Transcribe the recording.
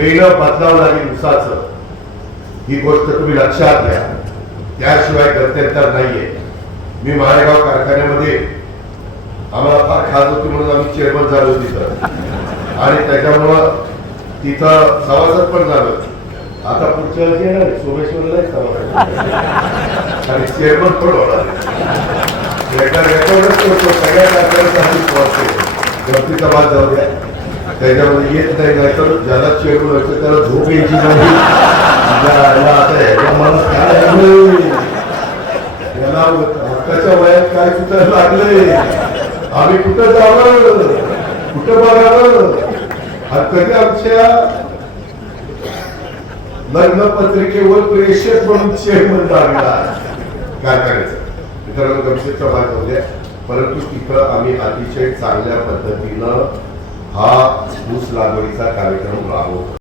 Pens बदलावणारी ऊसाचं ही गोष्ट तुम्ही लक्षात घ्या, त्याशिवाय गत्यंतर नाहीये. मी माळेगाव कारखान्यामध्ये आम्हाला फार खास होती म्हणून आम्ही चेअरमन झालो तिथं, आणि त्याच्यामुळं तिथं सभासद पण झालो. आता पुढच्या वर्षी येणार आहे सोमेश्वरला सभासद आणि चेअरमन पण होणार. रेकॉर्डच करतो सगळ्या कारखान्यासाठी गमतीचा भाग जाऊ द्या, त्याच्यामध्ये येत नाही. नाहीतर ज्याला चेअरमन व्हायचं त्याला झोप यायची नाही. याला हक्काच्या वयात काय सुद्धा लागलंय, आम्ही कुठं जावं, कुठं बघावं. कधी आमच्या लग्न पत्रिकेवर प्रेषक म्हणून चेअरमन लागला कारखान्याचा. मित्रांनो, गमतीचा भाग जाऊ द्या, परंतु तिथं आम्ही अतिशय चांगल्या पद्धतीनं हा ऊस लागवडीचा कार्यक्रम राबवतो.